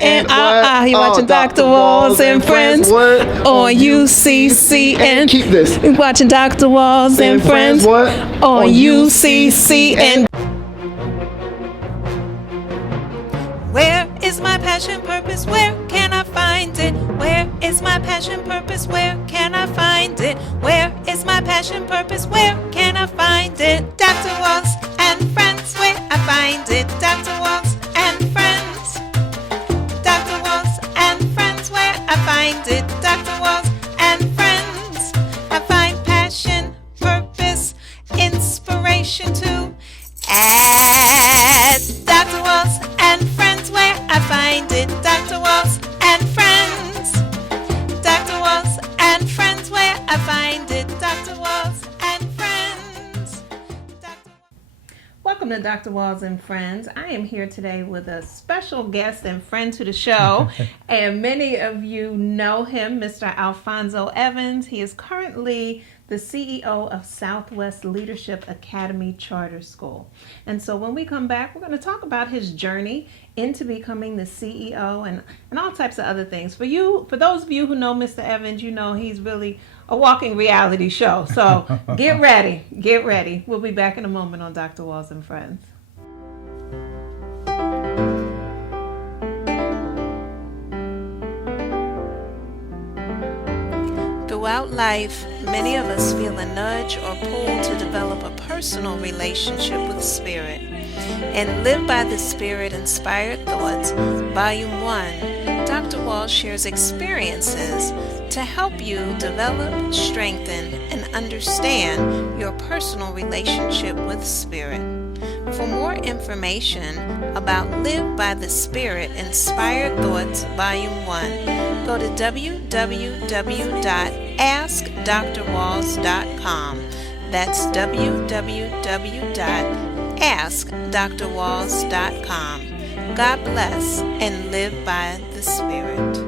You're watching Dr. Walls and Friends on Uccn. Keep this. You're watching Dr. Walls and Friends on Uccn. Where is my passion, purpose? Where can I find it? Where is my passion, purpose? Where can I find it? Where is my passion, purpose? Where can I find it? Dr. Walls and Friends, where I find it. Dr. Walls and Friends. Dr. Walls and Friends, where I find it. Dr. Walls and Friends. I find passion, purpose, inspiration too. At Dr. Walls and Friends, where I find it. Dr. Walls and Friends. Dr. Walls and Friends, where I find it. Dr. Walls and Friends. Welcome to Dr. Walls and Friends. I am here today with a special guest and friend to the show, and many of you know him, Mr. Alfonso Evans. He is currently the CEO of Southwest Leadership Academy Charter School. And so when we come back, we're going to talk about his journey into becoming the CEO and all types of other things. For those of you who know Mr. Evans, you know he's really a walking reality show. So get ready, get ready. We'll be back in a moment on Dr. Walls and Friends. Throughout life, many of us feel a nudge or pull to develop a personal relationship with Spirit. In Live by the Spirit Inspired Thoughts, Volume 1, Dr. Walls shares experiences to help you develop, strengthen, and understand your personal relationship with Spirit. For more information about Live by the Spirit Inspired Thoughts Volume 1, go to www.askdrwalls.com. That's www.askdrwalls.com. God bless and live by the Spirit.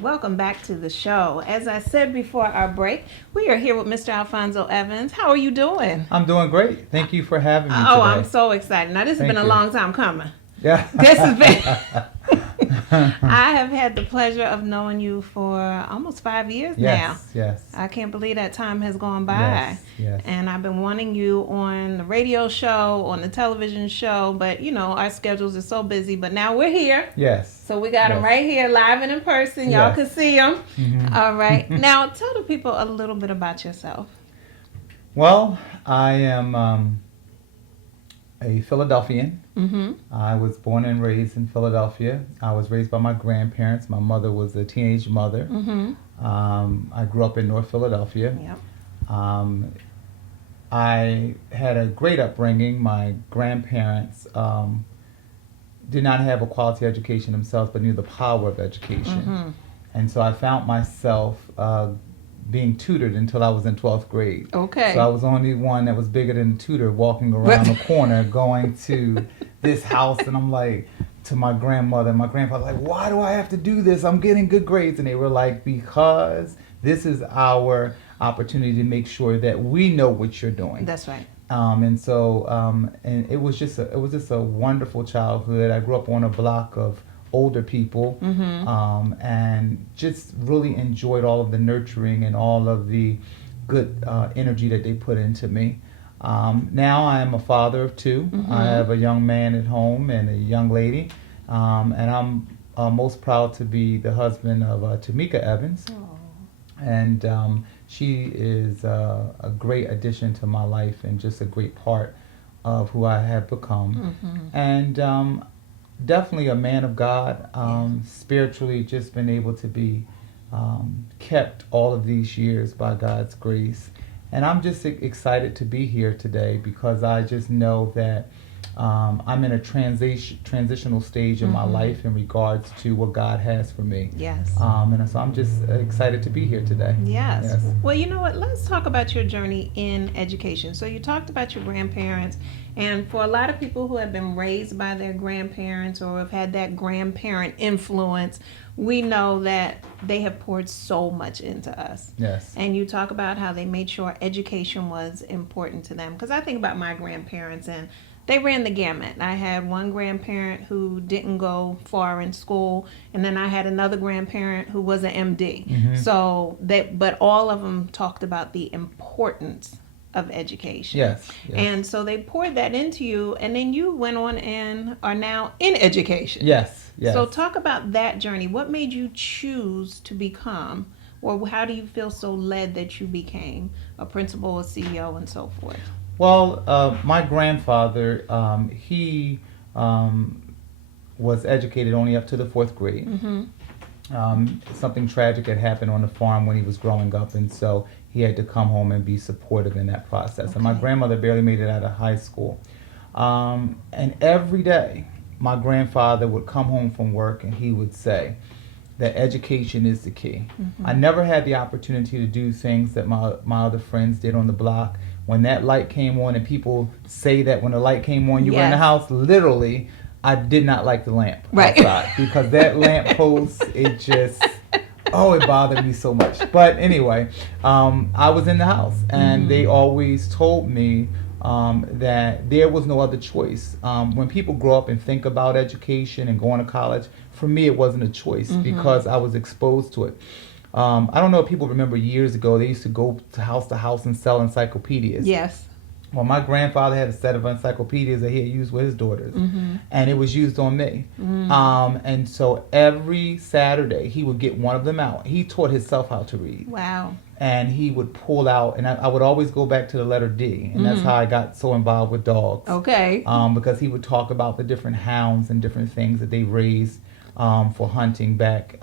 Welcome back to the show. As I said before our break, we are here with Mr. Alfonso Evans. How are you doing? I'm doing great. Thank you for having me today. I'm so excited. Now, this has been a long time coming. Yeah. This has been... I have had the pleasure of knowing you for almost 5 years now. Yes. I can't believe that time has gone by. Yes. And I've been wanting you on the radio show, on the television show, but our schedules are so busy. But now we're here. Yes. So we got them right here, live and in person. Y'all can see them. Mm-hmm. All right. Now, tell the people a little bit about yourself. Well, I am a Philadelphian. Mm-hmm. I was born and raised in Philadelphia. I was raised by my grandparents. My mother was a teenage mother. Mm-hmm. I grew up in North Philadelphia. Yep. I had a great upbringing. My grandparents did not have a quality education themselves, but knew the power of education. Mm-hmm. And so I found myself being tutored until I was in 12th grade. Okay. So I was the only one that was bigger than the tutor walking around the corner going to this house, and I'm like, to my grandmother and my grandfather, like, why do I have to do this? I'm getting good grades. And they were like, because this is our opportunity to make sure that we know what you're doing. That's right. And it was just a wonderful childhood. I grew up on a block of older people, mm-hmm. And just really enjoyed all of the nurturing and all of the good energy that they put into me. Now I am a father of two. Mm-hmm. I have a young man at home and a young lady, and I'm most proud to be the husband of Tamika Evans. Oh. And she is a great addition to my life and just a great part of who I have become. Mm-hmm. And definitely a man of God, spiritually just been able to be kept all of these years by God's grace. And I'm just excited to be here today because I just know that I'm in a transitional stage in my life in regards to what God has for me. Yes. And so I'm just excited to be here today. Yes. Well, you know what? Let's talk about your journey in education. So you talked about your grandparents And for a lot of people who have been raised by their grandparents or have had that grandparent influence, we know that they have poured so much into us. Yes. And you talk about how they made sure education was important to them. Because I think about my grandparents, and they ran the gamut. I had one grandparent who didn't go far in school, and then I had another grandparent who was an MD. So but all of them talked about the importance of education. Yes. And so they poured that into you, and then you went on and are now in education. Yes. So talk about that journey. What made you choose to become, or how do you feel so led that you became a principal, a CEO, and so forth? Well, my grandfather, he was educated only up to the 4th grade. Something tragic had happened on the farm when he was growing up, and so he had to come home and be supportive in that process. And my grandmother barely made it out of high school. And every day, my grandfather would come home from work and he would say that education is the key. I never had the opportunity to do things that my other friends did on the block. When that light came on, and people say that when the light came on, you were in the house, literally, I did not like the lamp outside because that lamp post, it just, it bothered me so much. But anyway, I was in the house, and they always told me that there was no other choice. When people grow up and think about education and going to college, for me it wasn't a choice because I was exposed to it. I don't know if people remember years ago, they used to go to house and sell encyclopedias. Yes. Well, my grandfather had a set of encyclopedias that he had used with his daughters, and it was used on me. And so every Saturday, he would get one of them out. He taught himself how to read. Wow. And he would pull out, and I would always go back to the letter D, and that's how I got so involved with dogs. Okay. Because he would talk about the different hounds and different things that they raised for hunting back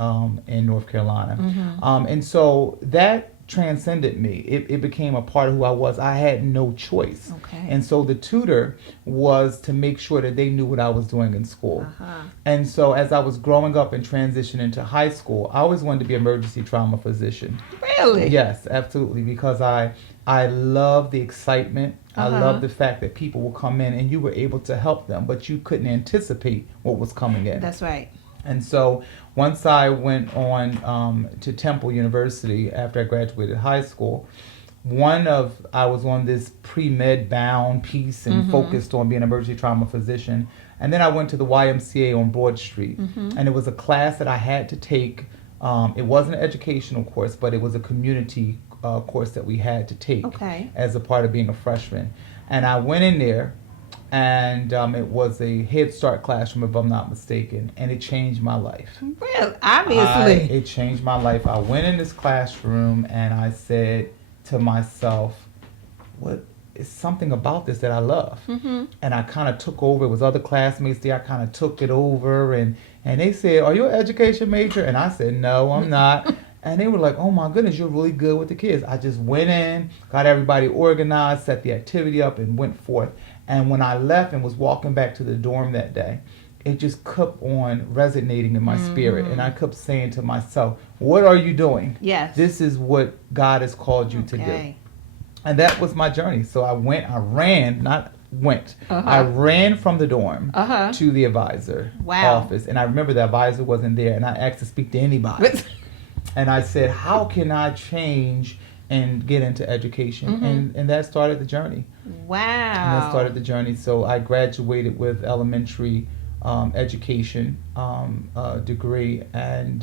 in North Carolina. And so that transcended me. It became a part of who I was. I had no choice. Okay. And so the tutor was to make sure that they knew what I was doing in school. And so as I was growing up and transitioning into high school, I always wanted to be an emergency trauma physician. Really? Yes, absolutely. Because I love the excitement. I love the fact that people will come in and you were able to help them, but you couldn't anticipate what was coming in. That's right. And so once I went on to Temple University after I graduated high school, I was on this pre-med bound piece and focused on being an emergency trauma physician. And then I went to the YMCA on Broad Street. And it was a class that I had to take. It wasn't an educational course, but it was a community course that we had to take as a part of being a freshman. And I went in there, and it was a Head Start classroom, if I'm not mistaken, and it changed my life. Well, obviously. It changed my life. I went in this classroom and I said to myself, what is something about this that I love? And I kind of took over. It was other classmates there. I kind of took it over, and they said, are you an education major? And I said, no, I'm not. And they were like, oh my goodness, you're really good with the kids. I just went in, got everybody organized, set the activity up, and went forth. And when I left and was walking back to the dorm that day, it just kept on resonating in my spirit. And I kept saying to myself, what are you doing? Yes. This is what God has called you to do. And that was my journey. So I ran from the dorm to the advisor office. And I remember the advisor wasn't there, and I asked to speak to anybody. And I said, how can I change and get into education? And that started the journey. Wow. And that started the journey. So I graduated with elementary education degree, and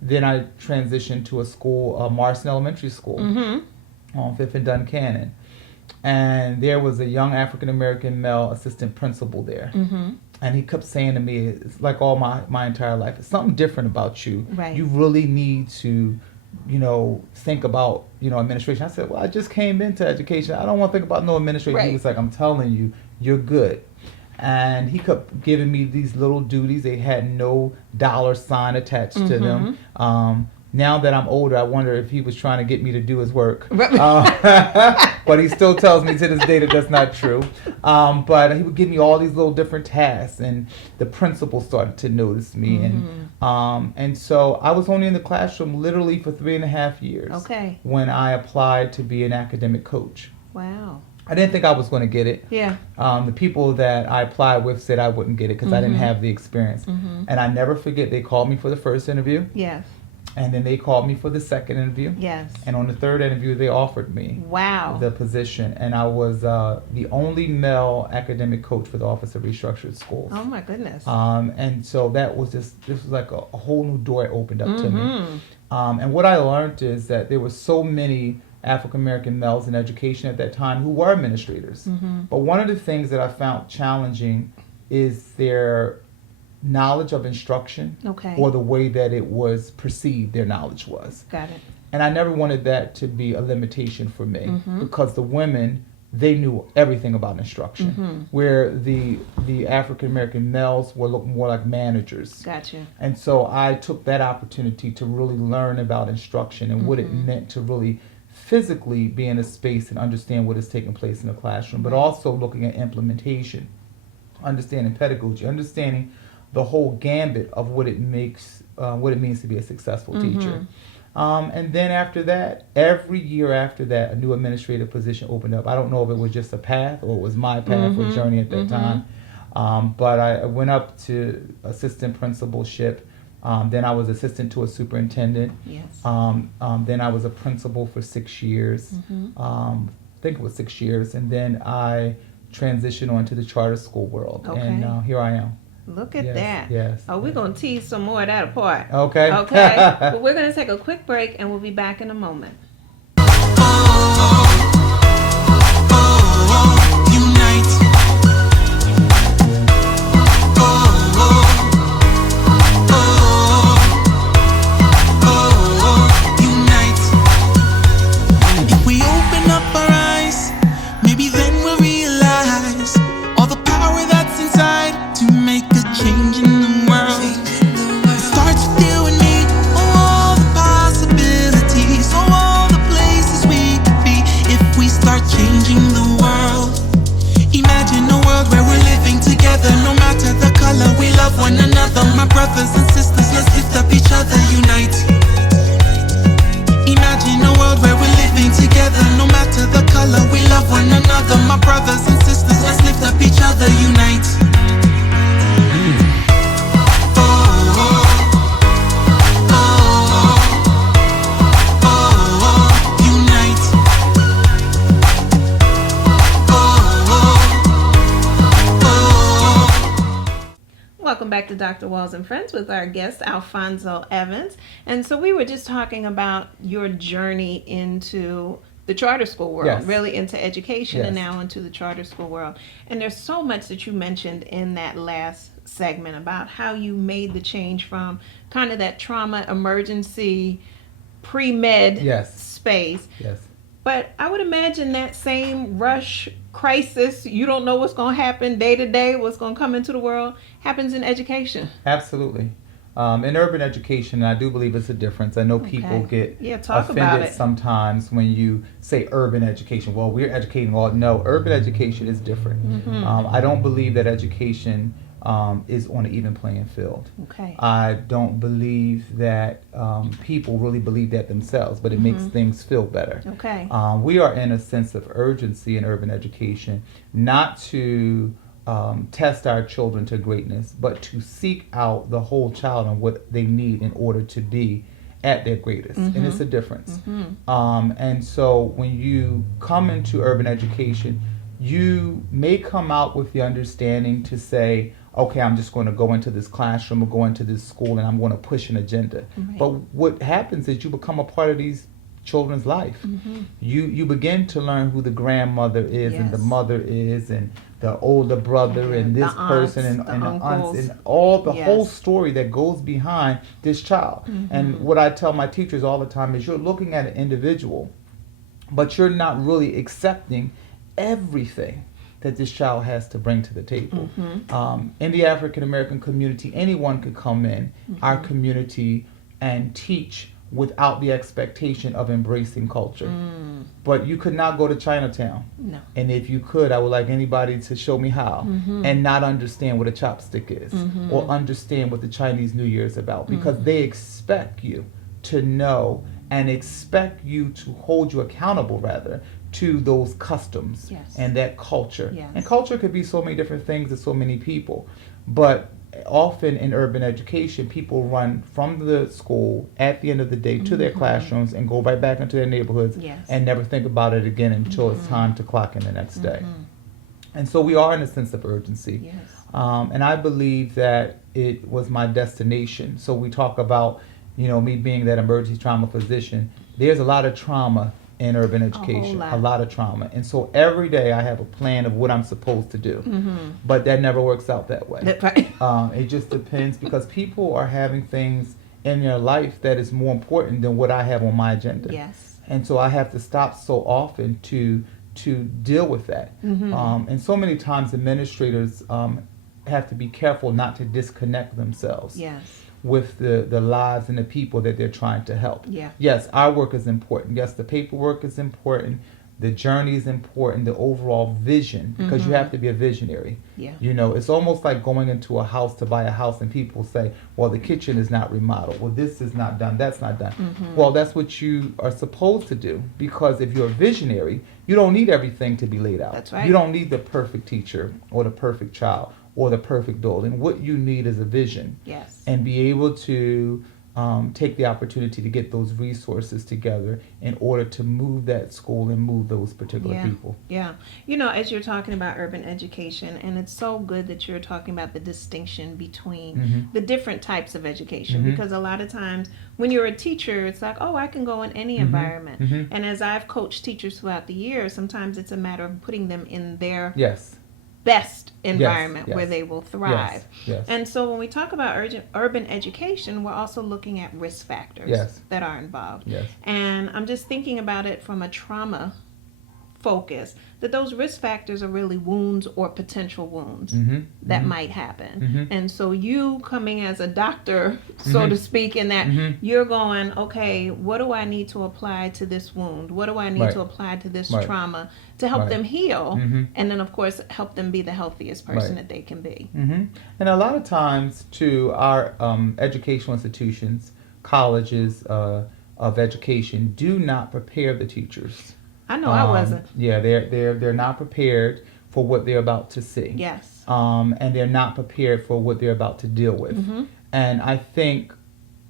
then I transitioned to a school, Marston Elementary School, on 5th and Duncannon. And there was a young African-American male assistant principal there. And he kept saying to me, it's like all my entire life, it's something different about you. Right. You really need to, think about, administration. I said, well, I just came into education. I don't want to think about no administration. Right. He was like, I'm telling you, you're good. And he kept giving me these little duties. They had no dollar sign attached to them. Now that I'm older, I wonder if he was trying to get me to do his work. But he still tells me to this day that that's not true. But he would give me all these little different tasks, and the principal started to notice me. And so I was only in the classroom literally for 3.5 years when I applied to be an academic coach. Wow. I didn't think I was going to get it. Yeah. The people that I applied with said I wouldn't get it because I didn't have the experience. And I never forget, they called me for the first interview. Yes. And then they called me for the second interview. Yes. And on the third interview, they offered me the position. And I was the only male academic coach for the Office of Restructured Schools. Oh, my goodness. And so that was this was like a whole new door opened up to me. And what I learned is that there were so many African American males in education at that time who were administrators. But one of the things that I found challenging is their knowledge of instruction, or the way that it was perceived their knowledge was. Got it. And I never wanted that to be a limitation for me, because the women, they knew everything about instruction, where the African American males were look more like managers. Gotcha. And so I took that opportunity to really learn about instruction and what it meant to really physically be in a space and understand what is taking place in the classroom, but also looking at implementation, understanding pedagogy, understanding the whole gambit of what it means to be a successful teacher. And then after that, every year after that, a new administrative position opened up. I don't know if it was just a path or it was my path or journey at that time. But I went up to assistant principalship. Then I was assistant to a superintendent. Yes. Then I was a principal for 6 years. I think it was 6 years. And then I transitioned on to the charter school world. And here I am. Look at that. Yes. Oh, we're going to tease some more of that apart. Okay. Okay. But we're going to take a quick break and we'll be back in a moment. Welcome back to Dr. Walls and Friends with our guest, Alfonso Evans. And so we were just talking about your journey into the charter school world, really into education, and now into the charter school world. And there's so much that you mentioned in that last segment about how you made the change from kind of that trauma emergency pre-med space. Yes. But I would imagine that same rush crisis, you don't know what's going to happen day to day, what's going to come into the world, happens in education. Absolutely. In urban education, I do believe it's a difference. I know people get offended sometimes when you say urban education. Well, we're educating all. No, urban education is different. I don't believe that education is on an even playing field. I don't believe that people really believe that themselves, but it makes things feel better. We are in a sense of urgency in urban education, not to test our children to greatness, but to seek out the whole child and what they need in order to be at their greatest. And it's a difference. And so when you come into urban education, you may come out with the understanding to say, okay, I'm just going to go into this classroom or go into this school and I'm going to push an agenda. But what happens is you become a part of these children's life. You begin to learn who the grandmother is and the mother is and the older brother and this person and the aunts and all the whole story that goes behind this child. And what I tell my teachers all the time is you're looking at an individual, but you're not really accepting everything that this child has to bring to the table. In the African American community, anyone could come in our community and teach without the expectation of embracing culture. But you could not go to Chinatown. No. And if you could, I would like anybody to show me how, and not understand what a chopstick is, or understand what the Chinese New Year is about, because they expect you to know and expect you to hold you accountable, rather, to those customs Yes. and that culture. Yes. And culture could be so many different things to so many people. But often in urban education, people run from the school at the end of the day to their classrooms and go right back into their neighborhoods Yes. and never think about it again until it's time to clock in the next day. And so we are in a sense of urgency. Yes. And I believe that it was my destination. So we talk about, me being that emergency trauma physician. There's a lot of trauma in urban education, a lot of trauma. And so every day I have a plan of what I'm supposed to do. But that never works out that way. Right. It just depends because people are having things in their life that is more important than what I have on my agenda. Yes. And so I have to stop so often to deal with that. And so many times administrators have to be careful not to disconnect themselves Yes. with the lives and the people that they're trying to help. Yeah. Yes, our work is important. Yes, the paperwork is important. The journey is important. The overall vision, because you have to be a visionary. Yeah. It's almost like going into a house to buy a house and people say, well, the kitchen is not remodeled. Well, this is not done. That's not done. Well, that's what you are supposed to do, because if you're a visionary, you don't need everything to be laid out. That's right. You don't need the perfect teacher or the perfect child or the perfect building. What you need is a vision. Yes. And be able to take the opportunity to get those resources together in order to move that school and move those particular people. Yeah. As you're talking about urban education, and it's so good that you're talking about the distinction between the different types of education, because a lot of times when you're a teacher, it's like, oh, I can go in any environment. And as I've coached teachers throughout the years, sometimes it's a matter of putting them in their best environment where they will thrive. Yes. And so when we talk about urban education, we're also looking at risk factors that are involved. Yes. And I'm just thinking about it from a trauma focus, that those risk factors are really wounds or potential wounds that might happen. And so you coming as a doctor, so to speak, in that you're going, okay, what do I need to apply to this wound? What do I need to apply to this trauma to help them heal? And then, of course, help them be the healthiest person that they can be. And a lot of times, too, our educational institutions, colleges of education, do not prepare the teachers. I know I wasn't. Yeah, they're not prepared for what they're about to see. Yes. And they're not prepared for what they're about to deal with. And I think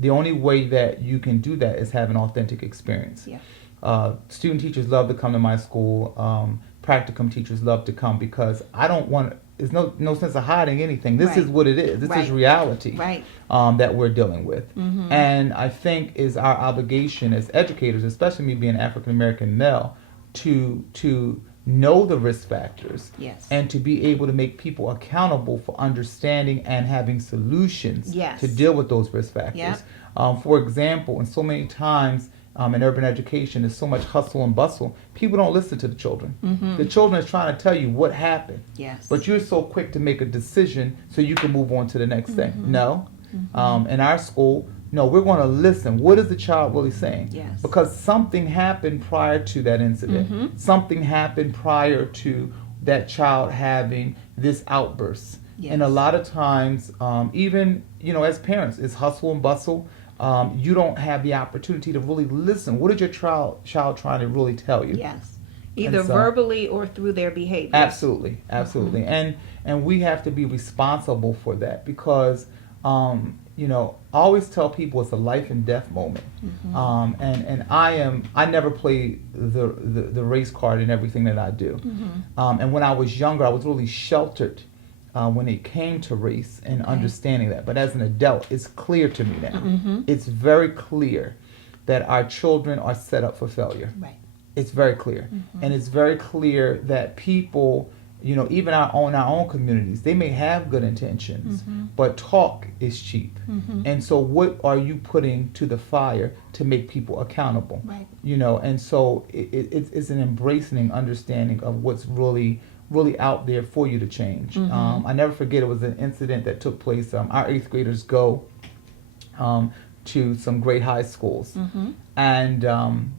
the only way that you can do that is have an authentic experience. Yeah. Student teachers love to come to my school. Practicum teachers love to come because I don't want. There's no sense of hiding anything. This is what it is. This is reality. Right. That we're dealing with. And I think is our obligation as educators, especially me being an African American male, to know the risk factors and to be able to make people accountable for understanding and having solutions to deal with those risk factors. For example, and so many times in urban education, there's so much hustle and bustle. People don't listen to the children. The children are trying to tell you what happened. But you're so quick to make a decision so you can move on to the next thing. No. In our school, no, we're going to listen. What is the child really saying? Because something happened prior to that incident. Something happened prior to that child having this outburst. And a lot of times, even, as parents, it's hustle and bustle. You don't have the opportunity to really listen. What is your child trying to really tell you? Either verbally or through their behavior. Absolutely. And we have to be responsible for that because, I always tell people it's a life and death moment. And I never play the race card in everything that I do. And when I was younger, I was really sheltered when it came to race and understanding that. But as an adult, it's clear to me now. It's very clear that our children are set up for failure. It's very clear. And it's very clear that people, even our own communities, they may have good intentions, but talk is cheap. And so what are you putting to the fire to make people accountable? And so it's an embracing understanding of what's really out there for you to change. I never forget, it was an incident that took place. Our 8th graders go to some great high schools. And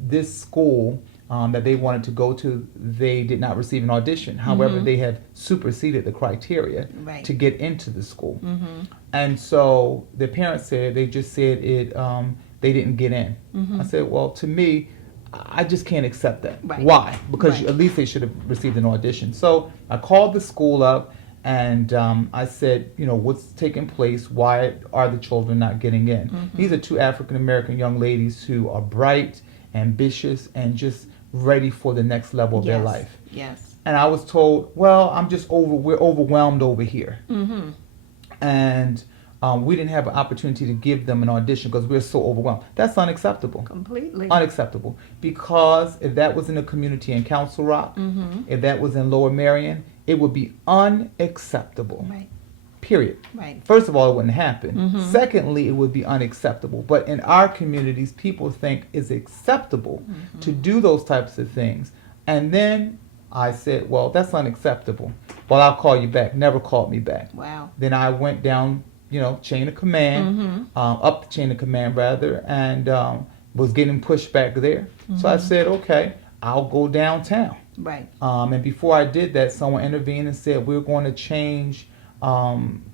this school that they wanted to go to, they did not receive an audition. However, they have superseded the criteria to get into the school. And so the parents said, they just said they didn't get in. I said, well, to me, I just can't accept that. Right. Why? Because Right. at least they should have received an audition. So I called the school up and I said, what's taking place? Why are the children not getting in? Mm-hmm. These are two African American young ladies who are bright, ambitious, and just ready for the next level of their Yes. life. Yes. And I was told, well, we're overwhelmed over here. Mm-hmm. And we didn't have an opportunity to give them an audition because we're so overwhelmed. That's unacceptable. Completely. Unacceptable. Because if that was in a community in Council Rock, Mm-hmm. if that was in Lower Marion, it would be unacceptable. Right. Period. Right. First of all, it wouldn't happen. Mhm. Secondly, it would be unacceptable. But in our communities, people think it's acceptable to do those types of things. And then I said, well, that's unacceptable. Well, I'll call you back. Never called me back. Wow. Then I went down, chain of command, Mhm. up the chain of command rather, and was getting pushed back there. So I said, okay, I'll go downtown. Right. And before I did that, someone intervened and said, we're going to change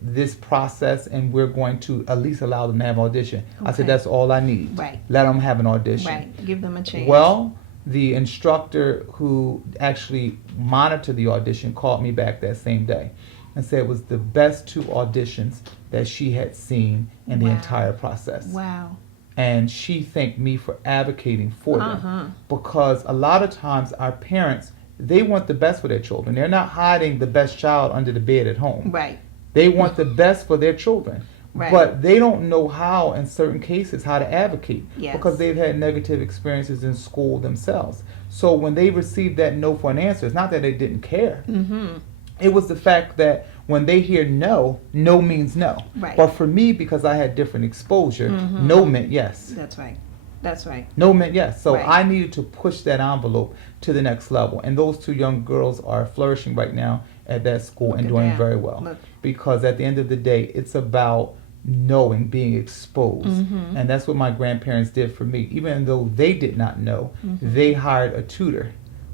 this process and we're going to at least allow them to have an audition. I said, Okay. that's all I need. Right. Let them have an audition. Right. Give them a chance. Well, the instructor who actually monitored the audition called me back that same day and said it was the best two auditions that she had seen in the Wow. entire process. Wow. And she thanked me for advocating for them. Uh-huh. Because a lot of times our parents, they want the best for their children. They're not hiding the best child under the bed at home. Right. They want the best for their children. Right. But they don't know how, in certain cases, how to advocate. Yes. Because they've had negative experiences in school themselves. So when they received that no for an answer, it's not that they didn't care. Mm-hmm. It was the fact that when they hear no, no means no. Right. But for me, because I had different exposure, Mhm. no meant yes. That's right. That's right. No meant yes. So Right. I needed to push that envelope to the next level. And those two young girls are flourishing right now at that school Look and at doing that. very well. Look. Because at the end of the day, it's about knowing, being exposed. Mhm. And that's what my grandparents did for me. Even though they did not know, Mhm. they hired a tutor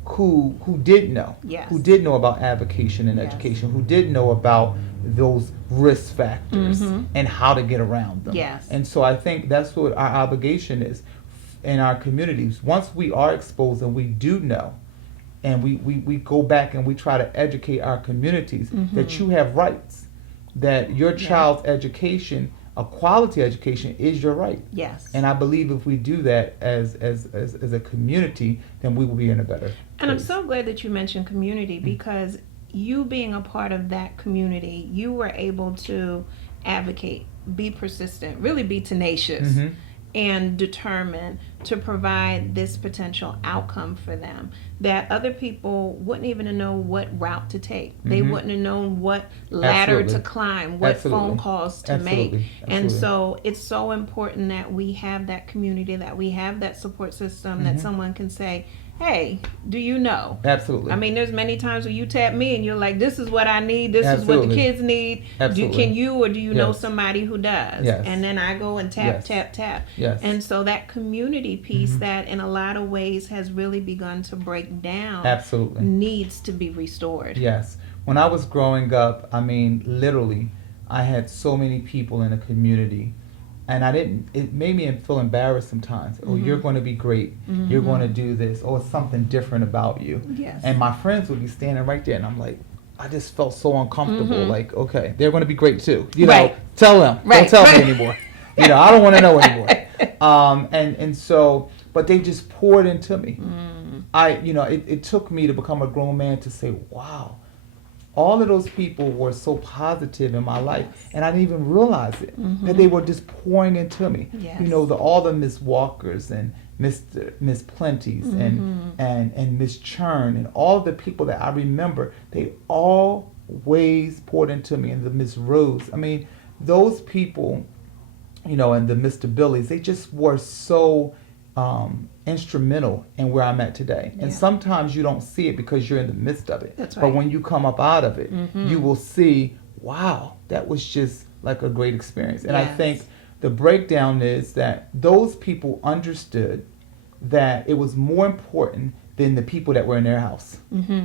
who did know. Yes. Who did know about avocation and Yes. education, who did know about those risk factors Mhm. and how to get around them. Yes. And so I think that's what our obligation is in our communities. Once we are exposed and we do know, and we go back and we try to educate our communities that you have rights, that your Yeah. child's education, a quality education, is your right. Yes. And I believe if we do that as a community, then we will be in a better And I'm place. so glad that you mentioned community because you being a part of that community, you were able to advocate, be persistent, really be tenacious Mhm. and determined to provide this potential outcome for them that other people wouldn't even know what route to take. They Mhm. wouldn't have known what ladder Absolutely. to climb, what Absolutely. phone calls to Absolutely. make. And Absolutely. so it's so important that we have that community, that we have that support system, that Mhm. someone can say, hey, do you know? Absolutely. I mean, there's many times where you tap me and you're like, this is what I need. This is what the Absolutely. kids need. Absolutely. Can you or do you know Yes. somebody who does? Yes. And then I go and tap, Yes. tap, tap. Yes. And so that community piece Mhm. that in a lot of ways has really begun to break down Absolutely. needs to be restored. Yes. When I was growing up, I mean, literally, I had so many people in a community, and it made me feel embarrassed sometimes. Oh, you're going to be great. You're going to do this. Oh, it's something different about you. Yes. And my friends would be standing right there, and I'm like, I just felt so uncomfortable. Mhm. Like, okay, they're going to be great too. Right. Tell them. Right. Don't tell Right. me anymore. I don't want to know anymore. And so, but they just poured into me. It took me to become a grown man to say, wow, all of those people were so positive in my life, Yes. and I didn't even realize it, that they were just pouring into me. Yes. All the Miss Walkers and Miss Plenties and Miss Churn and all the people that I remember, they always poured into me. And the Miss Rose, I mean, those people, and the Mr. Billies, they just were so instrumental in where I'm at today. And Yeah. sometimes you don't see it because you're in the midst of it. That's But right. when you come up out of it, Mhm. you will see, wow, that was just like a great experience. And I Yes. think the breakdown is that those people understood that it was more important than the people that were in their house. Mm-hmm.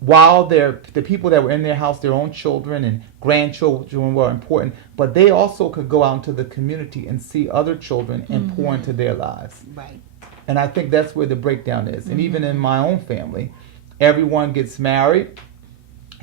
While the people that were in their house, their own children and grandchildren were important, but they also could go out into the community and see other children and pour into their lives. Right. And I think that's where the breakdown is. And even in my own family, everyone gets married,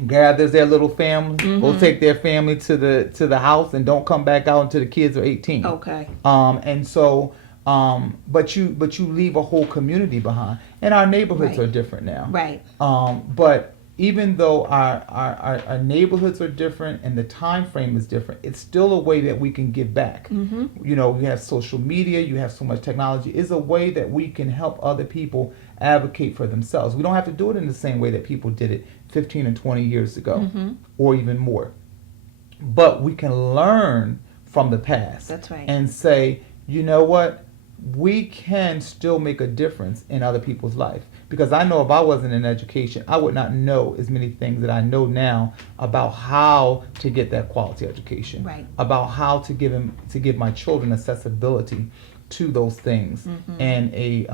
gathers their little family, will take their family to the house and don't come back out until the kids are 18. Okay. And so but you leave a whole community behind. And our neighborhoods Right. are different now. Right. But even though our neighborhoods are different and the time frame is different, it's still a way that we can give back. You know, you have social media, you have so much technology. It's a way that we can help other people advocate for themselves. We don't have to do it in the same way that people did it 15 and 20 years ago, or even more. But we can learn from the past. That's right. And say, you know what? We can still make a difference in other people's life. Because I know if I wasn't in education, I would not know as many things that I know now about how to get that quality education. Right. About how to give my children accessibility to those things in a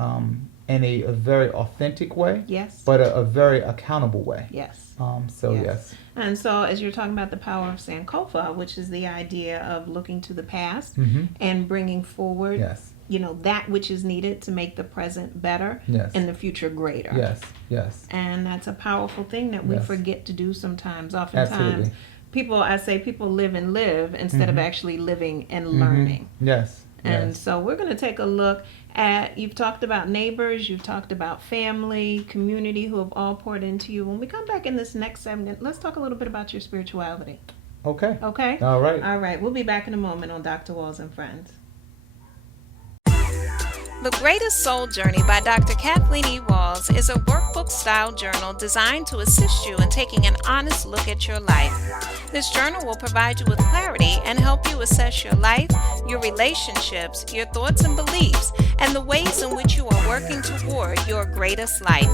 very authentic way. Yes. But a very accountable way. Yes. Yes. And so as you're talking about the power of Sankofa, which is the idea of looking to the past and bringing forward, Yes. you know, that which is needed to make the present better Yes. and the future greater. Yes. Yes. And that's a powerful thing that we Yes. forget to do sometimes. Oftentimes, Absolutely. people live and live instead of actually living and learning. Yes. And Yes. so we're going to take a look at, you've talked about neighbors, you've talked about family, community who have all poured into you. When we come back in this next segment, let's talk a little bit about your spirituality. Okay. Okay? All right. All right. We'll be back in a moment on Dr. Walls and Friends. The Greatest Soul Journey by Dr. Kathleen E. Walls is a workbook-style journal designed to assist you in taking an honest look at your life. This journal will provide you with clarity and help you assess your life, your relationships, your thoughts and beliefs, and the ways in which you are working toward your greatest life.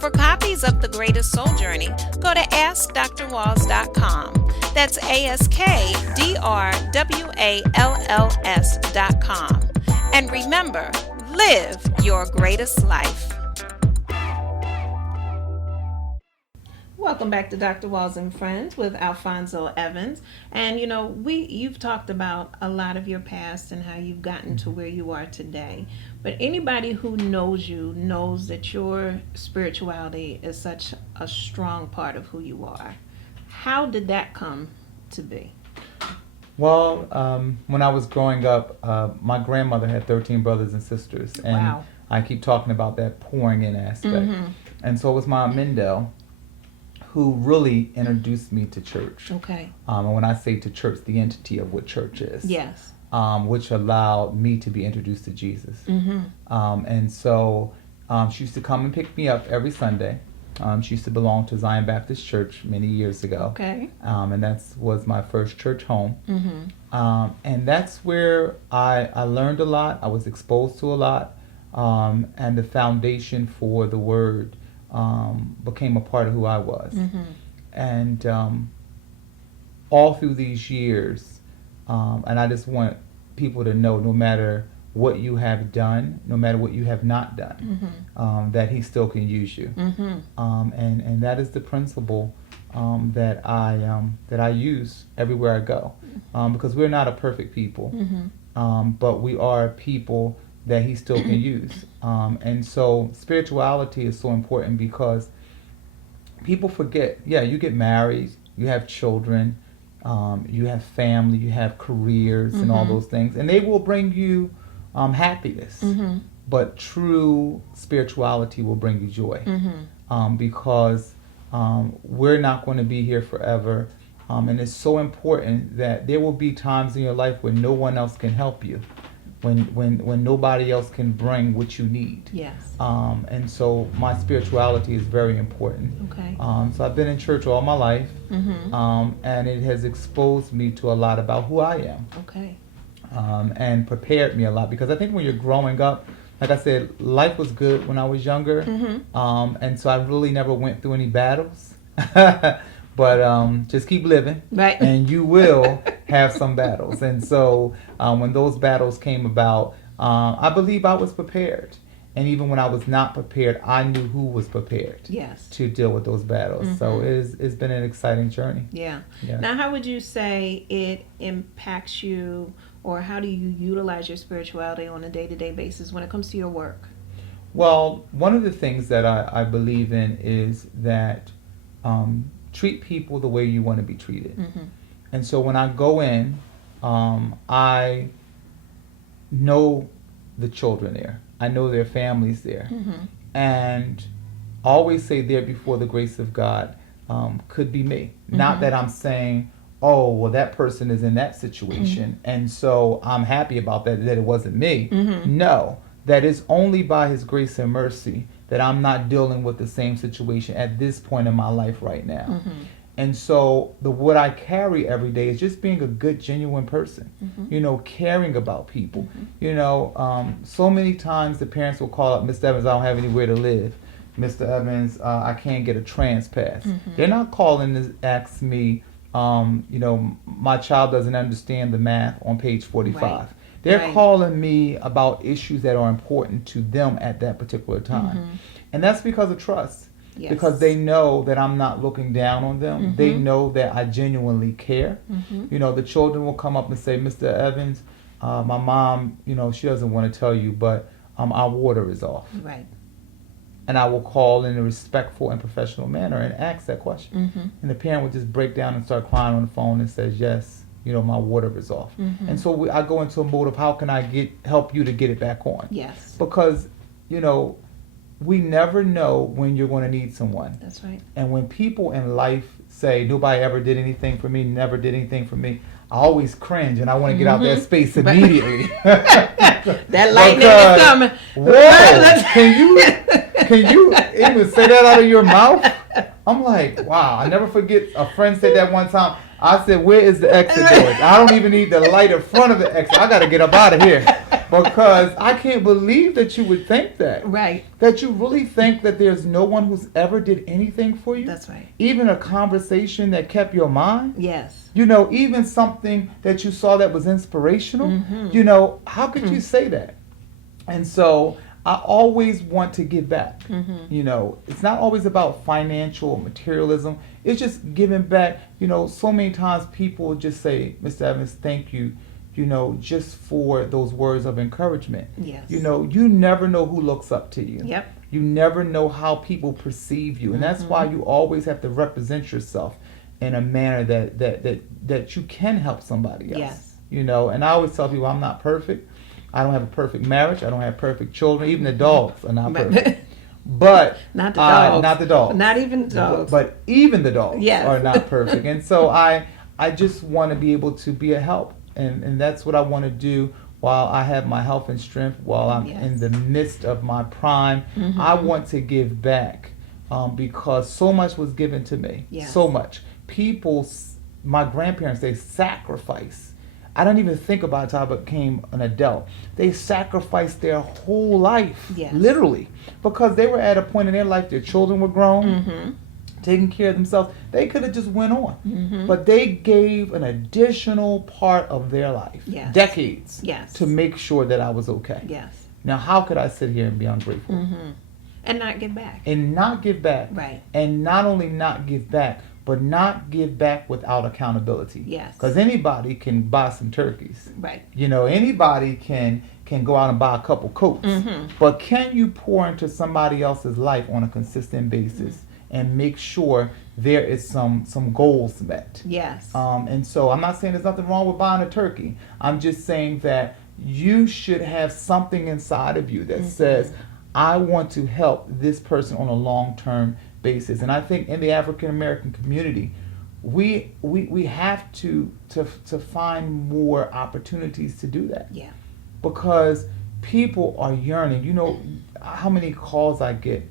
For copies of The Greatest Soul Journey, go to AskDrWalls.com. That's AskDrWalls.com. And remember, live your greatest life. Welcome back to Dr. Walls and Friends with Alfonso Evans. And you know, you've talked about a lot of your past and how you've gotten to where you are today. But anybody who knows you knows that your spirituality is such a strong part of who you are. How did that come to be? Well, when I was growing up, my grandmother had 13 brothers and sisters. And Wow. I keep talking about that pouring in aspect. And so it was my Mendel who really introduced me to church. Okay. And when I say to church, the entity of what church is. Yes. Which allowed me to be introduced to Jesus. And so she used to come and pick me up every Sunday. She used to belong to Zion Baptist Church many years ago. Okay. And that was my first church home. And that's where I learned a lot. I was exposed to a lot. And the foundation for the word became a part of who I was. And all through these years, and I just want people to know, no matter what you have done, no matter what you have not done, that he still can use you. And that is the principle that I use everywhere I go, because we're not a perfect people, but we are people that he still can use. And so spirituality is so important because people forget, you get married, you have children, you have family, you have careers and all those things, and they will bring you happiness. But true spirituality will bring you joy, because we're not going to be here forever. And it's so important that there will be times in your life when no one else can help you, when nobody else can bring what you need. Yes. And so my spirituality is very important. Okay. So I've been in church all my life, and it has exposed me to a lot about who I am. Okay. And prepared me a lot, because I think when you're growing up, like I said, life was good when I was younger, and so I really never went through any battles. But just keep living, Right. and you will have some battles. And so when those battles came about, I believe I was prepared. And even when I was not prepared, I knew who was prepared Yes. to deal with those battles. So it's been an exciting journey. Yeah. Yeah. Now, how would you say it impacts you, or how do you utilize your spirituality on a day-to-day basis when it comes to your work? Well, one of the things that I believe in is that treat people the way you want to be treated. Mm-hmm. And so when I go in, I know the children there. I know their families there. Mm-hmm. And I always say there before the grace of God could be me. Not that I'm saying, oh, well, that person is in that situation, and so I'm happy about that it wasn't me. No, that is only by his grace and mercy that I'm not dealing with the same situation at this point in my life right now. And so what I carry every day is just being a good, genuine person, caring about people. So many times the parents will call up, Mr. Evans, I don't have anywhere to live. Mr. Evans, I can't get a trans pass. They're not calling to ask me, my child doesn't understand the math on page 45. Right. They're Right. calling me about issues that are important to them at that particular time. And that's because of trust. Yes. Because they know that I'm not looking down on them. They know that I genuinely care. The children will come up and say, Mr. Evans, my mom, she doesn't want to tell you, but our water is off. Right. And I will call in a respectful and professional manner and ask that question. And the parent would just break down and start crying on the phone and says, yes, my water is off. And so I go into a mode of how can I help you to get it back on? Yes. Because, we never know when you're going to need someone. That's right. And when people in life say, nobody ever did anything for me, never did anything for me, I always cringe and I want to get out that space immediately. That lightning is coming. Whoa! Can you even say that out of your mouth? I'm like, wow, I never forget a friend said that one time. I said, where is the exit door? I don't even need the light in front of the exit. I got to get up out of here. Because I can't believe that you would think that. Right. That you really think that there's no one who's ever did anything for you. That's right. Even a conversation that kept your mind. Yes. Even something that you saw that was inspirational. How could you say that? And so I always want to give back. It's not always about financial materialism. It's just giving back. So many times people just say, Mr. Evans, thank you. Just for those words of encouragement. Yes. You never know who looks up to you. Yep. You never know how people perceive you. And that's why you always have to represent yourself in a manner that you can help somebody else. Yes. And I always tell people I'm not perfect. I don't have a perfect marriage. I don't have perfect children. Even the dogs are not perfect. But not the dogs. Not the dogs. Not even the dogs. But even the dogs Yes. are not perfect. And so I just want to be able to be a help. And that's what I want to do while I have my health and strength, while I'm in the midst of my prime. I want to give back because so much was given to me. Yes. So much. My grandparents, they sacrifice. I didn't even think about it until I became an adult. They sacrificed their whole life, literally, because they were at a point in their life, their children were grown, taking care of themselves. They could have just went on, but they gave an additional part of their life, decades, to make sure that I was okay. Yes. Now, how could I sit here and be ungrateful? And not give back. And not give back. Right. And not only not give back, but not give back without accountability. Yes. Because anybody can buy some turkeys. Right. Anybody can go out and buy a couple coats. But can you pour into somebody else's life on a consistent basis and make sure there is some goals met? Yes. And so I'm not saying there's nothing wrong with buying a turkey. I'm just saying that you should have something inside of you that says, I want to help this person on a long-term basis. And I think in the African American community, we have to find more opportunities to do that. Yeah. Because people are yearning. How many calls I get?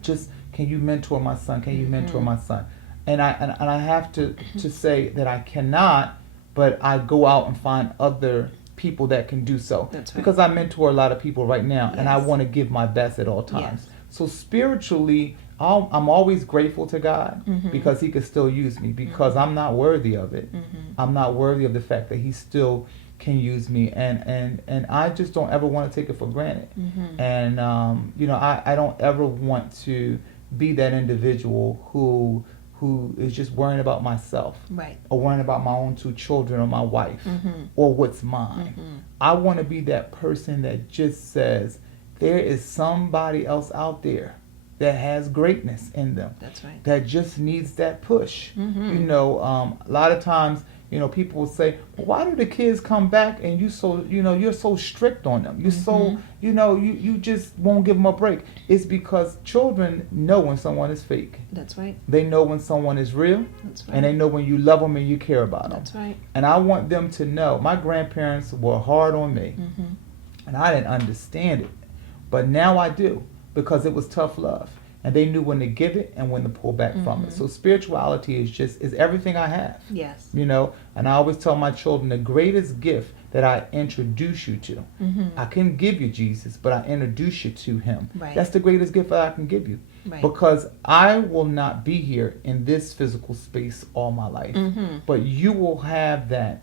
Just, can you mentor my son? Can you mentor my son? And I have to say that I cannot, but I go out and find other people that can do so. That's right. Because I mentor a lot of people right now, and I want to give my best at all times. Yes. So spiritually, I'm always grateful to God because He could still use me, because I'm not worthy of it. I'm not worthy of the fact that He still can use me, and I just don't ever want to take it for granted. And I don't ever want to be that individual who is just worrying about myself, Right. or worrying about my own 2 children or my wife or what's mine. I want to be that person that just says, there is somebody else out there that has greatness in them. That's right. That just needs that push. Mm-hmm. You know, a lot of times, you know, people will say, well, why do the kids come back and you're so strict on them? You're so, you just won't give them a break. It's because children know when someone is fake. That's right. They know when someone is real. That's right. And they know when you love them and you care about them. That's right. And I want them to know, my grandparents were hard on me. Mm-hmm. And I didn't understand it. But now I do, because it was tough love. And they knew when to give it and when to pull back from it. So spirituality is everything I have. Yes. You know, and I always tell my children, the greatest gift that I introduce you to. I can give you Jesus, but I introduce you to him. Right. That's the greatest gift that I can give you. Right. Because I will not be here in this physical space all my life. But you will have that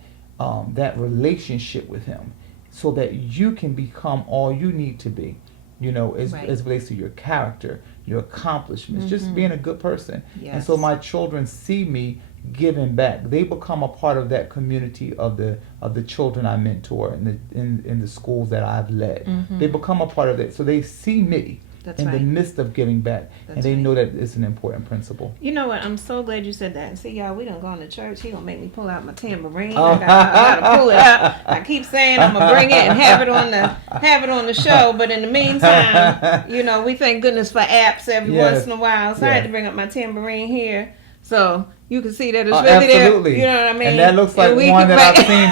relationship with him, so that you can become all you need to be. You know, as relates to your character, your accomplishments, just being a good person. Yes. And so my children see me giving back. They become a part of that community of the children I mentor in the schools that I've led. They become a part of it. So they see me in the midst of giving back. And they know that it's an important principle. You know what? I'm so glad you said that. And see, y'all, we done gone to church. He gonna make me pull out my tambourine. I gotta pull it out. I keep saying I'm gonna bring it and have it on the show. But in the meantime, you know, we thank goodness for apps every once in a while. So I had to bring up my tambourine here, so you can see that it's really absolutely there. You know what I mean? And that looks like one that I've seen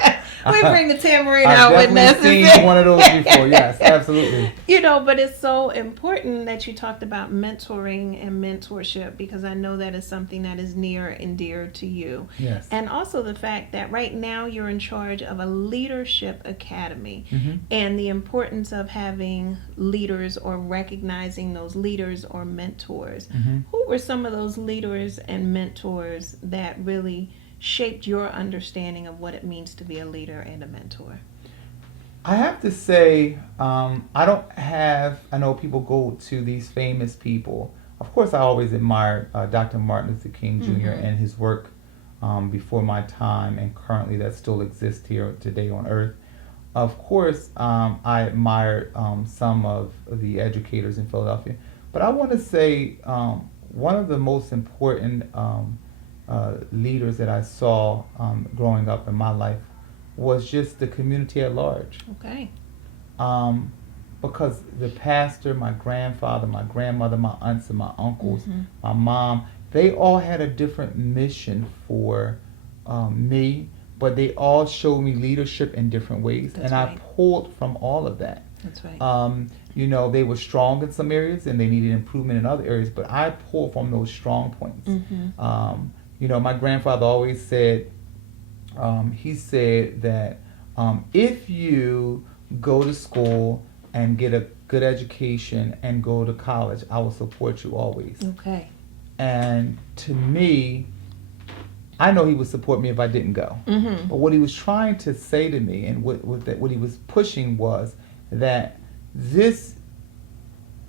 before. We bring the tambourine out when necessary. I've seen one of those before. Yes, absolutely. You know, but it's so important that you talked about mentoring and mentorship, because I know that is something that is near and dear to you. Yes. And also the fact that right now you're in charge of a leadership academy, and the importance of having leaders or recognizing those leaders or mentors. Who were some of those leaders and mentors that really shaped your understanding of what it means to be a leader and a mentor? I have to say, I know people go to these famous people. Of course, I always admired Dr. Martin Luther King Jr. and his work before my time, and currently that still exists here today on earth. Of course, I admired some of the educators in Philadelphia. But I want to say one of the most important leaders that I saw growing up in my life was just the community at large. Okay. Because the pastor, my grandfather, my grandmother, my aunts and my uncles, my mom, they all had a different mission for me, but they all showed me leadership in different ways. That's and right. I pulled from all of that. That's right. You know, they were strong in some areas and they needed improvement in other areas, but I pulled from those strong points. You know, my grandfather always said, he said that if you go to school and get a good education and go to college, I will support you always. Okay. And to me, I know he would support me if I didn't go. But what he was trying to say to me, and what he was pushing, was that this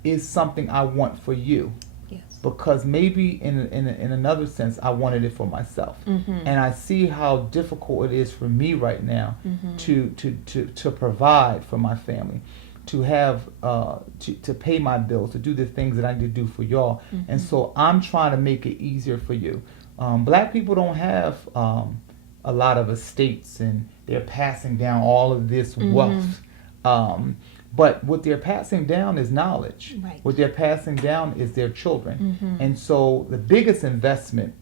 is something I want for you. Yes. Because maybe in another sense, I wanted it for myself. And I see how difficult it is for me right now to provide for my family, to have to pay my bills, to do the things that I need to do for y'all. And so I'm trying to make it easier for you. Black people don't have a lot of estates, and they're passing down all of this wealth. But what they're passing down is knowledge. Right. What they're passing down is their children. And so the biggest investment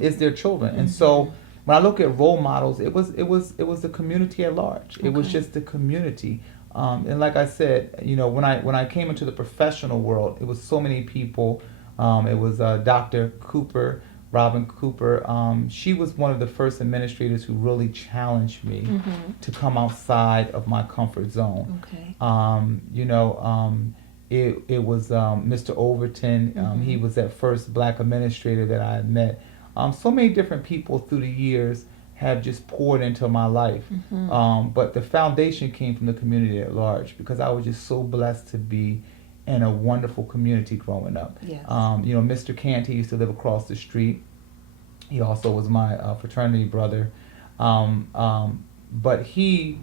is their children. And so when I look at role models, it was the community at large. It was just the community. And like I said, you know, when I came into the professional world, it was so many people. It was Dr. Cooper, Robin Cooper. She was one of the first administrators who really challenged me to come outside of my comfort zone. Okay. You know, it was Mr. Overton. He was that first black administrator that I had met. So many different people through the years have just poured into my life. But the foundation came from the community at large, because I was just so blessed to be in a wonderful community growing up. Yes. You know, Mr. Canty used to live across the street. He also was my fraternity brother. But he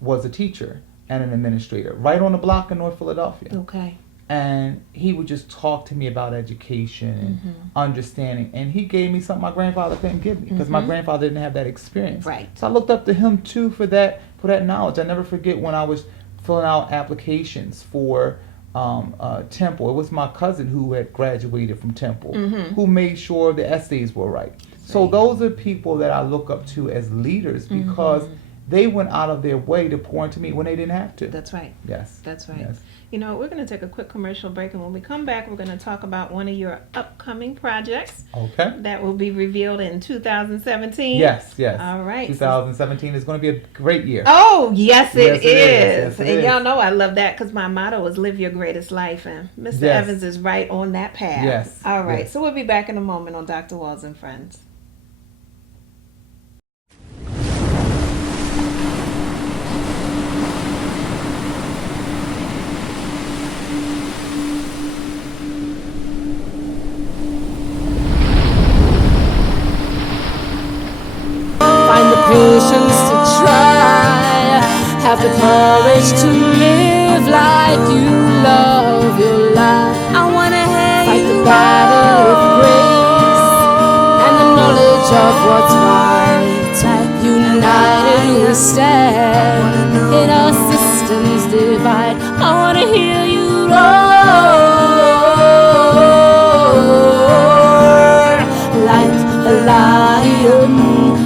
was a teacher and an administrator right on the block in North Philadelphia. Okay. And he would just talk to me about education and understanding. And he gave me something my grandfather couldn't give me because my grandfather didn't have that experience. Right. So I looked up to him too for that knowledge. I never forget when I was filling out applications for Temple. It was my cousin who had graduated from Temple who made sure the essays were right. So those are people that I look up to as leaders because they went out of their way to pour into me when they didn't have to. That's right. Yes. That's right. Yes. You know, we're going to take a quick commercial break, and when we come back, we're going to talk about one of your upcoming projects Okay. that will be revealed in 2017. Yes. All right. 2017 is going to be a great year. Oh, yes, it is. Yes, it And is. y'all know I love that because my motto is live your greatest life, and Mr. Yes. Evans is right on that path. Yes. All right. Yes. So we'll be back in a moment on Dr. Walls and Friends. Find the patience to try. Have the courage to live like you love your life. I wanna fight the battle with grace and the knowledge of what's right. United we stand in our systems divide. I wanna hear you roar like a lion.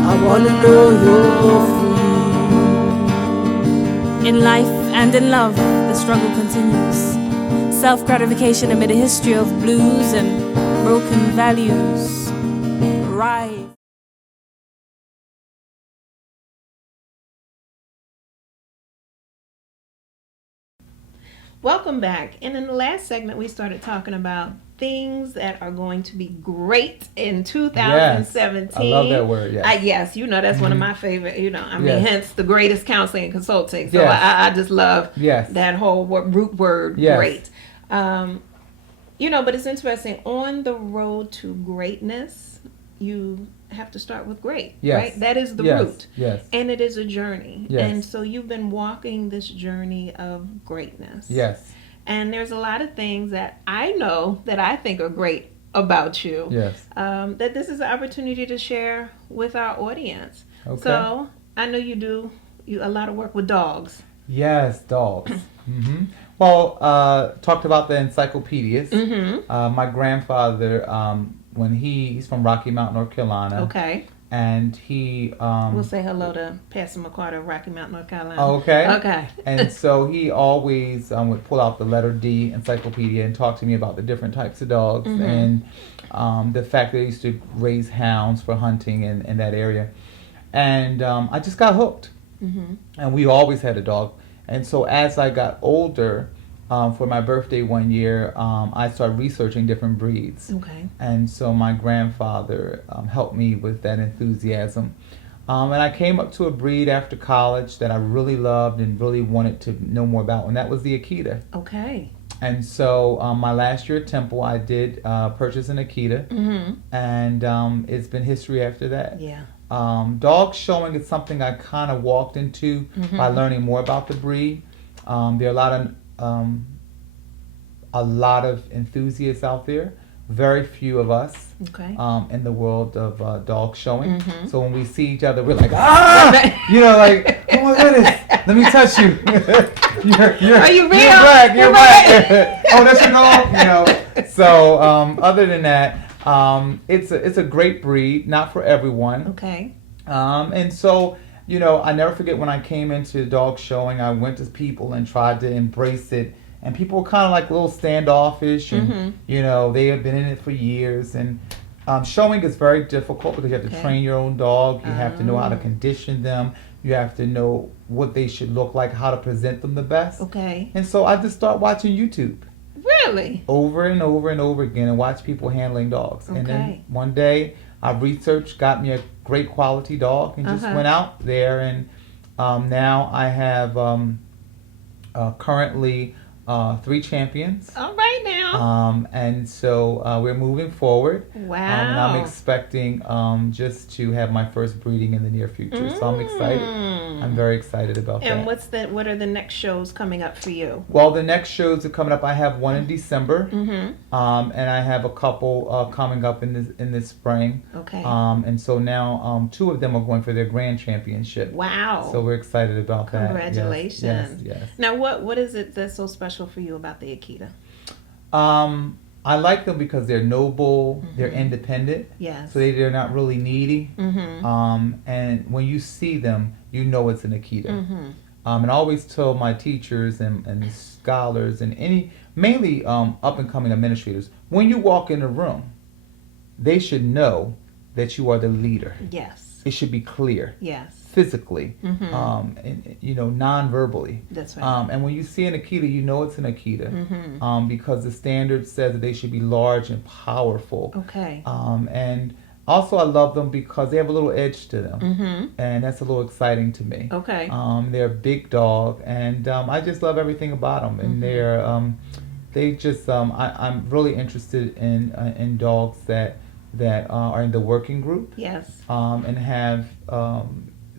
I wanna know you're free. In life and in love, the struggle continues. Self-gratification amid a history of blues and broken values. Rise. Welcome back. And in the last segment, we started talking about things that are going to be great in 2017. Yes. I love that word, yes. Yes, you know, that's one of my favorite, I mean, Yes. hence the greatest counseling and consulting. So Yes. I just love Yes. that whole root word, Yes. great. But it's interesting. On the road to greatness, you have to start with great, Yes. right? That is the Yes. root. Yes. And it is a journey. Yes. And so you've been walking this journey of greatness. Yes. And there's a lot of things that I know that I think are great about you. Yes. That this is an opportunity to share with our audience. Okay. So I know you do a lot of work with dogs. Yes, dogs. Well, talked about the encyclopedias. My grandfather, when he's from Rocky Mount, North Carolina. Okay. And he We'll say hello to Pastor McCarter of Rocky Mount, North Carolina. Okay. Okay. And so he always would pull out the letter D encyclopedia and talk to me about the different types of dogs and the fact that he used to raise hounds for hunting in that area. And I just got hooked. And we always had a dog. And so as I got older, for my birthday one year, I started researching different breeds. Okay. And so my grandfather helped me with that enthusiasm. And I came up to a breed after college that I really loved and really wanted to know more about, and that was the Akita. Okay. And so my last year at Temple, I did purchase an Akita, and it's been history after that. Yeah. Dog showing is something I kind of walked into by learning more about the breed. There are a lot of enthusiasts out there. Very few of us Okay. in the world of dog showing. So when we see each other, we're like, ah! Like, oh my goodness, let me touch you. Are you real? You're black. You're black. Oh, that's your dog. So other than that, it's a great breed, not for everyone. Okay. And so, I never forget when I came into the dog showing, I went to people and tried to embrace it. And people were kind of like a little standoffish, and they have been in it for years. And showing is very difficult because you have to train your own dog. You have to know how to condition them. You have to know what they should look like, how to present them the best. Okay. And so I just start watching YouTube Really? over and over and over again and watch people handling dogs. And then one day I researched, got me a great quality dog, and just went out there. And now I have currently 3 champions. All right now. And so we're moving forward. Wow. And I'm expecting just to have my first breeding in the near future. So I'm excited. I'm very excited about that. And what are the next shows coming up for you? Well, the next shows are coming up. I have one in December, Mm-hmm. and I have a couple coming up in this spring. Okay. And so now 2 of them are going for their grand championship. Wow. So we're excited about that. Congratulations. Yes. Now, what is it that's so special for you about the Akita? I like them because they're noble, they're independent, Yes. so they're not really needy. Mm-hmm. And when you see them, you know it's an Akita. Mm-hmm. And I always tell my teachers and scholars and mainly up and coming administrators, when you walk in a room, they should know that you are the leader. Yes. It should be clear. Yes. Physically, Mm-hmm. and non-verbally. That's right. And when you see an Akita, you know it's an Akita, Mm-hmm. because the standard says that they should be large and powerful. Okay. And also I love them because they have a little edge to them, Mm-hmm. and that's a little exciting to me. Okay. They're a big dog, and I just love everything about them. And they just I'm really interested in dogs that are in the working group. Yes. And have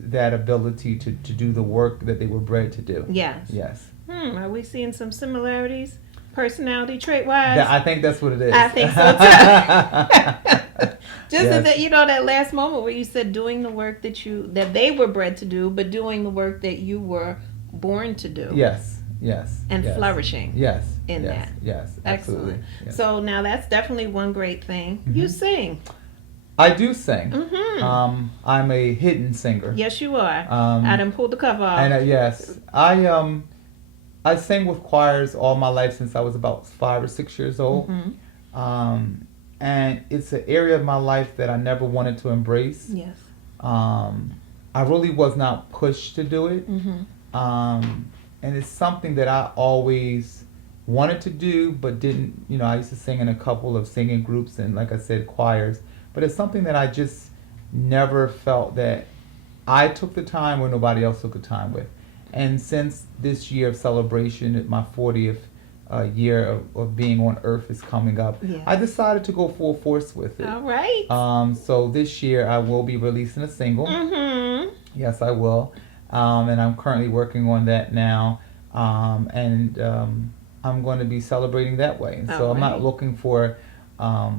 that ability to do the work that they were bred to do. Yes. Yes. Are we seeing some similarities, personality trait wise? I think that's what it is. I think so too. Just Yes. that last moment where you said doing the work that they were bred to do, but doing the work that you were born to do. Yes. And yes. flourishing. Yes. in yes. that. Yes. Absolutely. Excellent. Yes. So now that's definitely one great thing. You sing. I do sing. Mm-hmm. I'm a hidden singer. Yes, you are. Um, I done pulled the cover off. And yes, I sang with choirs all my life since I was about 5 or 6 years old. And it's an area of my life that I never wanted to embrace. Yes. I really was not pushed to do it. And it's something that I always wanted to do, but didn't. I used to sing in a couple of singing groups and, like I said, choirs. But it's something that I just never felt that I took the time or nobody else took the time with. And since this year of celebration, my 40th year of being on Earth is coming up, Yes. I decided to go full force with it. All right. So this year I will be releasing a single. Yes, I will. And I'm currently working on that now. And I'm going to be celebrating that way. And so I'm not looking for, a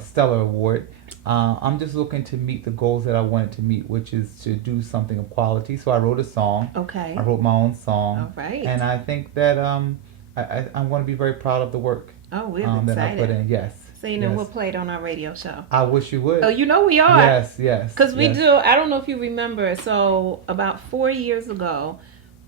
stellar award. I'm just looking to meet the goals that I wanted to meet, which is to do something of quality. So I wrote a song. Okay. I wrote my own song. All right. And I think that I'm going to be very proud of the work Oh, we're that I put excited. in. Yes. So, we'll play it on our radio show. I wish you would. Oh, we are. Yes. Because we do. I don't know if you remember. So, about 4 years ago,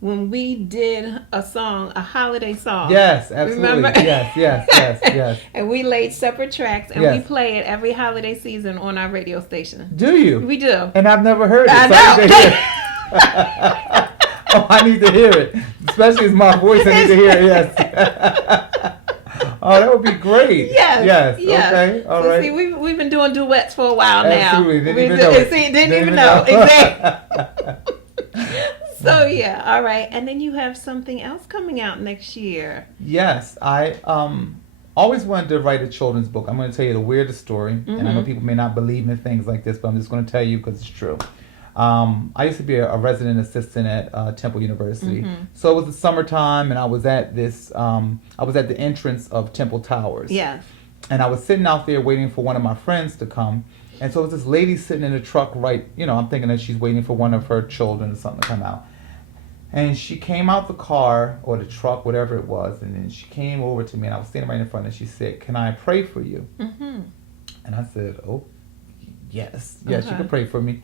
when we did a holiday song. Yes, absolutely. Remember? Yes. And we laid separate tracks, and we play it every holiday season on our radio station. Do you? We do. And I've never heard it. I so know. I need to hear it. Especially as my voice, I need to hear it, yes. Oh, that would be great. Yes. Okay. All right. See, we've been doing duets for a while now. Absolutely. Didn't even know it. Didn't even know. Exactly. So, yeah. All right. And then you have something else coming out next year. Yes. I always wanted to write a children's book. I'm going to tell you the weirdest story. And I know people may not believe in things like this, but I'm just going to tell you because it's true. I used to be a resident assistant at Temple University. So it was the summertime, and I was at the entrance of Temple Towers. Yes. And I was sitting out there waiting for one of my friends to come. And so it was this lady sitting in the truck I'm thinking that she's waiting for one of her children or something to come out. And she came out the car, or the truck, whatever it was, and then she came over to me, and I was standing right in front, and she said, "Can I pray for you?" And I said, "Oh, yes. Yes, you can pray for me."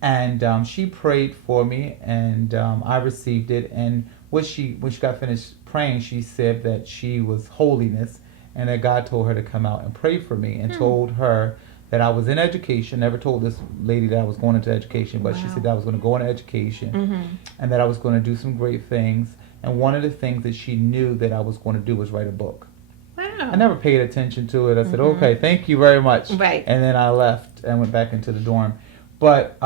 And she prayed for me, and I received it. And when she got finished praying, she said that she was holiness, and that God told her to come out and pray for me, and told her that I was in education. Never told this lady that I was going into education, but she said that I was going to go into education, and that I was going to do some great things. And one of the things that she knew that I was going to do was write a book. Wow. I never paid attention to it. I said, "Okay, thank you very much." Right. And then I left and went back into the dorm. But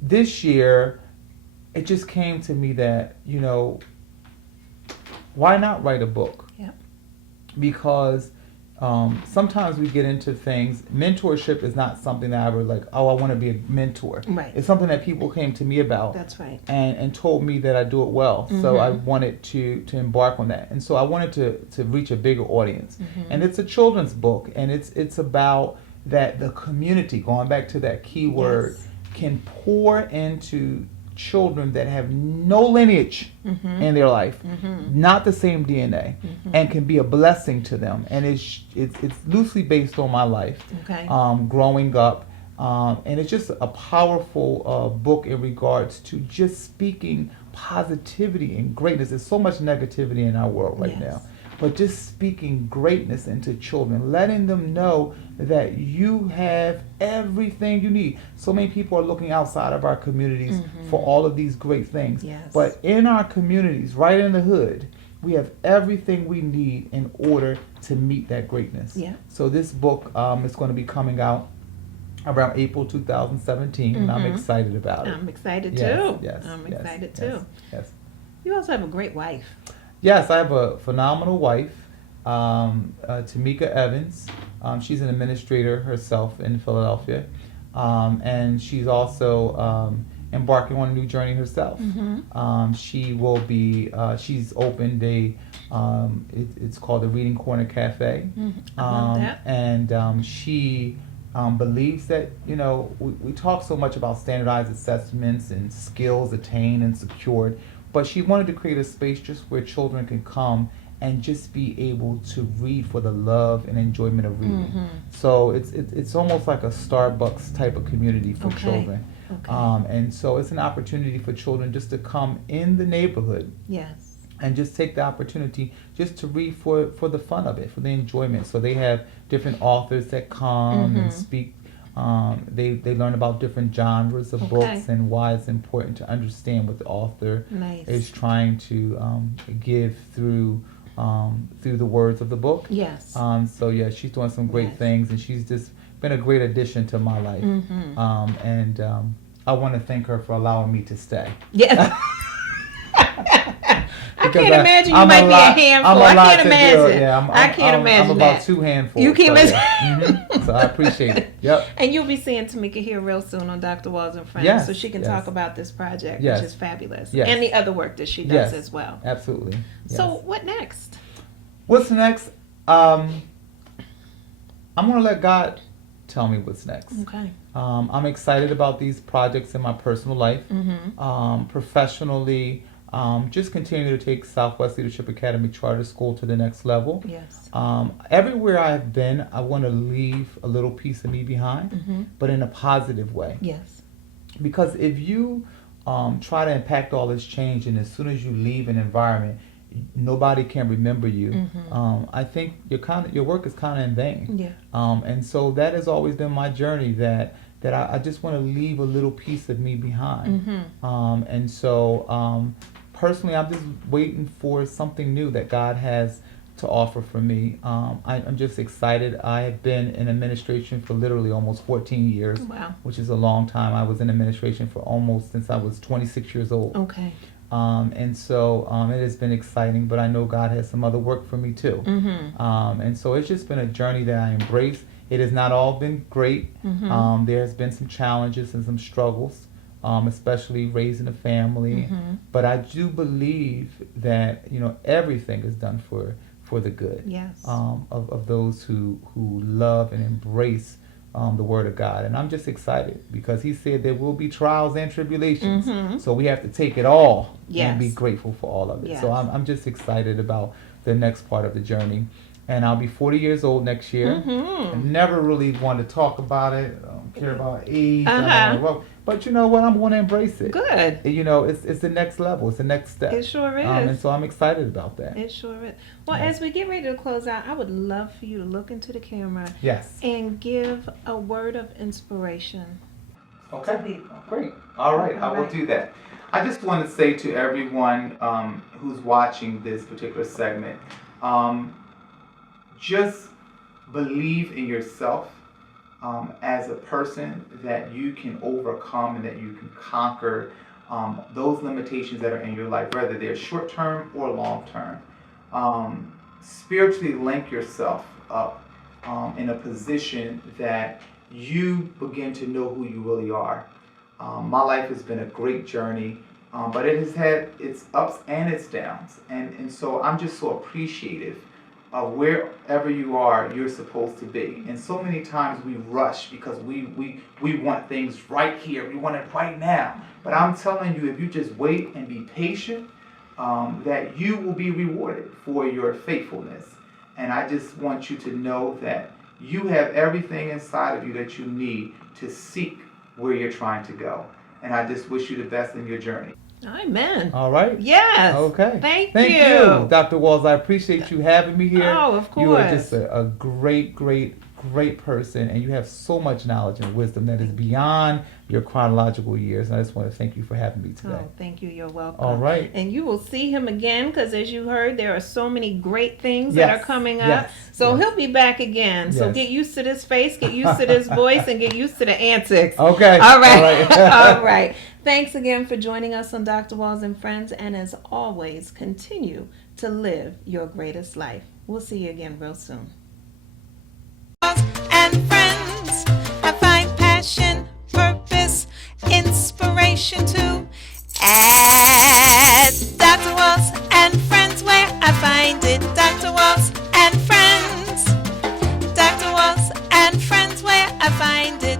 this year, it just came to me that, why not write a book? Yep. Because sometimes we get into things. Mentorship is not something that I would like, oh, I want to be a mentor. Right. It's something that people came to me about. That's right. And told me that I do it well. So I wanted to embark on that. And so I wanted to reach a bigger audience. And it's a children's book, and it's about that the community, going back to that key word, can pour into children that have no lineage in their life, not the same DNA, and can be a blessing to them. And it's loosely based on my life, growing up, and it's just a powerful book in regards to just speaking positivity and greatness. There's so much negativity in our world right now, but just speaking greatness into children, letting them know that you have everything you need. So many people are looking outside of our communities for all of these great things. Yes. But in our communities, right in the hood, we have everything we need in order to meet that greatness. Yeah. So this book is going to be coming out around April 2017, and I'm excited about it. I'm excited Yes, too. yes, I'm yes, excited yes, too. Yes. You also have a great wife. Yes, I have a phenomenal wife, Tamika Evans. She's an administrator herself in Philadelphia, and she's also embarking on a new journey herself. She will be. She's opened it's called the Reading Corner Cafe, I love that. and she believes that we talk so much about standardized assessments and skills attained and secured. But she wanted to create a space just where children can come and just be able to read for the love and enjoyment of reading. So it's almost like a Starbucks type of community for children. And so it's an opportunity for children just to come in the neighborhood. Yes. And just take the opportunity just to read for the fun of it, for the enjoyment. So they have different authors that come and speak. They learn about different genres of books and why it's important to understand what the author is trying to give through the words of the book. Yes. So yeah, she's doing some great things, and she's just been a great addition to my life. And I want to thank her for allowing me to stay. Yeah. I can't imagine you might be a handful. I can't imagine. Yeah, I can't imagine I'm about 2 handfuls. You can't imagine. Yeah. So I appreciate it. Yep. And you'll be seeing Tamika here real soon on Dr. Walls and Friends, Yes, so she can talk about this project, Yes. which is fabulous, Yes. and the other work that she does Yes. as well. Absolutely. Yes. So what next? What's next? I'm gonna let God tell me what's next. Okay. I'm excited about these projects in my personal life, professionally. Just continue to take Southwest Leadership Academy Charter School to the next level. Yes. Everywhere I've been, I want to leave a little piece of me behind, but in a positive way. Yes. Because if you try to impact all this change, and as soon as you leave an environment, nobody can remember you, I think your work is kind of in vain. Yeah. And so that has always been my journey, that I just want to leave a little piece of me behind. And so personally, I'm just waiting for something new that God has to offer for me. I'm just excited. I have been in administration for literally almost 14 years, which is a long time. I was in administration for almost since I was 26 years old. Okay. And so it has been exciting, but I know God has some other work for me too. And so it's just been a journey that I embrace. It has not all been great. There has been some challenges and some struggles, especially raising a family. But I do believe that everything is done for the good. Yes. Of those who love and embrace the Word of God. And I'm just excited because He said there will be trials and tribulations. So we have to take it all and be grateful for all of it. Yes. So I'm just excited about the next part of the journey. And I'll be 40 years old next year. I never really wanted to talk about it. I don't care about age. But you know what? I'm going to embrace it. Good. It's the next level. It's the next step. It sure is. And so I'm excited about that. It sure is. Well, as we get ready to close out, I would love for you to look into the camera. Yes. And give a word of inspiration. Okay. Great. All right. I will do that. I just want to say to everyone who's watching this particular segment, just believe in yourself as a person, that you can overcome and that you can conquer those limitations that are in your life, whether they're short-term or long-term. spiritually link yourself up in a position that you begin to know who you really are. My life has been a great journey, but it has had its ups and its downs. And so I'm just so appreciative of wherever you are, you're supposed to be. And so many times we rush because we want things right here. We want it right now. But I'm telling you, if you just wait and be patient, that you will be rewarded for your faithfulness. And I just want you to know that you have everything inside of you that you need to seek where you're trying to go. And I just wish you the best in your journey. Amen. All right. Yes. Okay. Thank you, Dr. Walls. I appreciate you having me here. Oh, of course. You are just a great person, and you have so much knowledge and wisdom that is beyond your chronological years. And I just want to thank you for having me today. Oh, thank you. You're welcome. All right. And you will see him again because, as you heard, there are so many great things that are coming up. So he'll be back again. So get used to this face, get used to this voice, and get used to the antics. Okay. All right. All right. Thanks again for joining us on Dr. Walls and Friends. And as always, continue to live your greatest life. We'll see you again real soon. And friends, I find passion, purpose, inspiration too. At Dr. Walls and Friends, where I find it. Dr. Walls and Friends. Dr. Walls and Friends, where I find it.